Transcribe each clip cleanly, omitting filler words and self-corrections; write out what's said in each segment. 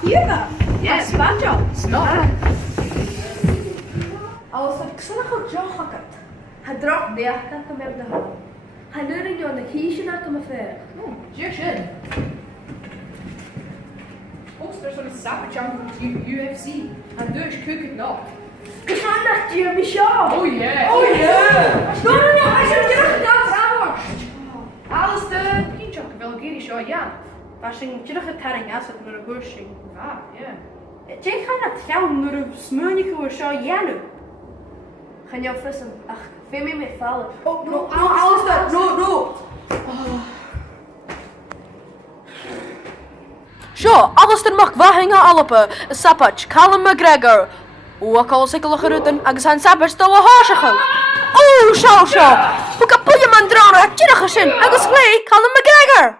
Fiachan? Yes. Banjo? Snap. Alasdair, cosach o droch agad. Ha droch deachgan go mewn dy hon. Ha nurin yon y cysyn ac am y ffeir. Just in. There's some fiachan from UFC. And there's co-dhùnadh. Cosach Jimmy Shaw! Oh yeah. No, I should get it down Howard! Alasdair, you chuck a velgiri show, yeah. Fasing, dyrach y taring asad nw'r y gwrsing. Ah, yeah. Jay chan at llawn nw'r y smyrnig o'r sio ianw. Chan iawn ffysyn, ach, fe mi me ffalad. Oh, no, Alasdair, no. Sure, Alasdair mag wahinga alpe, sapach, Callum McGregor. Ook al sikkel geruten, agus han sapach stolle haarsigel. Oh, zo. Hoe kapot je man dronen, heb je gezin? Agus glee, Callum McGregor.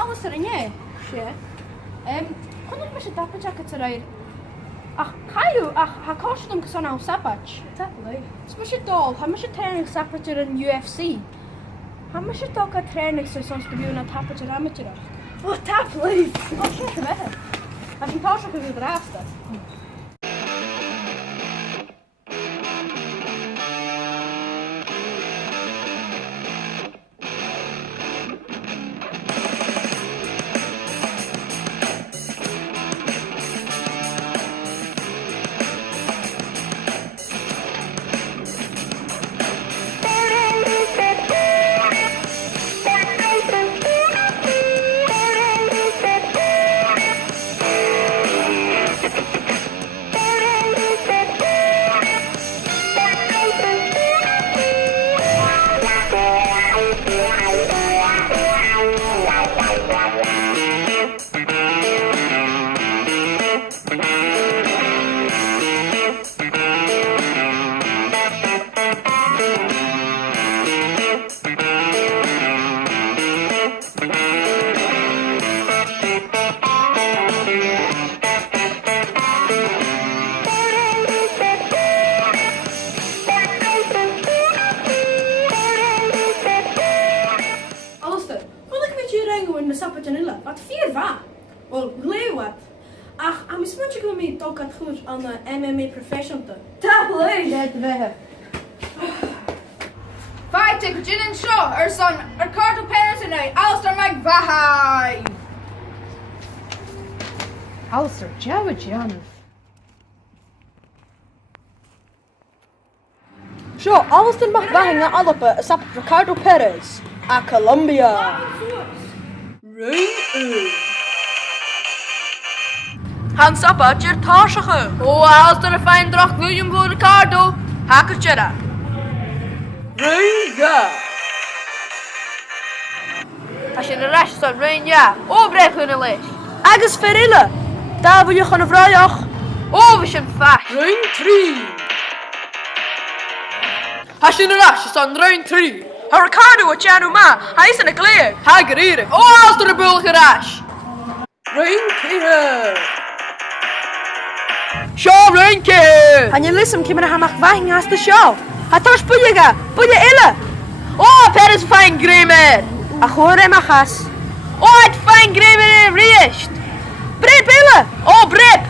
Alasdair, nie? Sje. Kon ik met je dappen jacket rijden? Ach, Caillou, ha costum gyson aw sapach. Definitely. Smash dol, ha mysio training sapach yn UFC. Ha mysio dol ka training sy'n sons gybiw na tapach yr amaitear. Oh, definitely. O, siarad gyfer. A sy'n pasio gyfer yr asta. Wat vier va? Wel, gleewat. Ach, am is much go me talk at goed aan de MMA professional. Tablet. Net weg. Fighting gin and show, airson, cartel parents and Alasdair McVahai. Alasdair, Jawajanov. Sure, Alasdair mag wahinga alpe, sapach Ricardo Perez. A Colombia. Rinn. Han sapach yr tasige. Oh, Alasdair, a fine drach, William Blue Ricardo. Hakachera. Rinn. Als je een rest staat, rinn ja. Opbrek hun les. Agus ferille. Daar wil je gewoon een vrijdag. Oh, we zijn vast. Rinn 3. Als je een rest staat, rinn 3. Ricardo wat jij doet ma. Hij is in de kleer. Hij gereden. Oh, Alasdair, de bulgarash. Rinn 4. Show rinke. En je listen kiemen hij mag wahinga als de show. Hij toos puljega. Pulje ille. Oh, Perez fijn grimer. Agora magas. Oh, het fijn grimer in riest. Brip ille. Oh, Brip.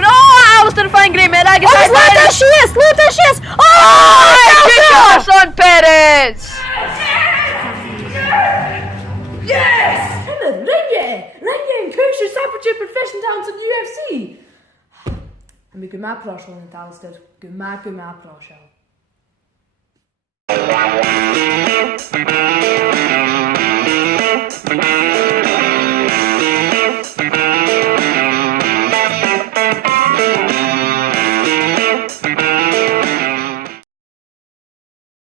Oh, Alasdair fijn grimer. Oh, sluit schies. Oh, son Perez. Yes! Rinje in Kush's Championship Professional Towns in UFC. En we kunnen maar praten in het Alasdair. Kunnen maar praten.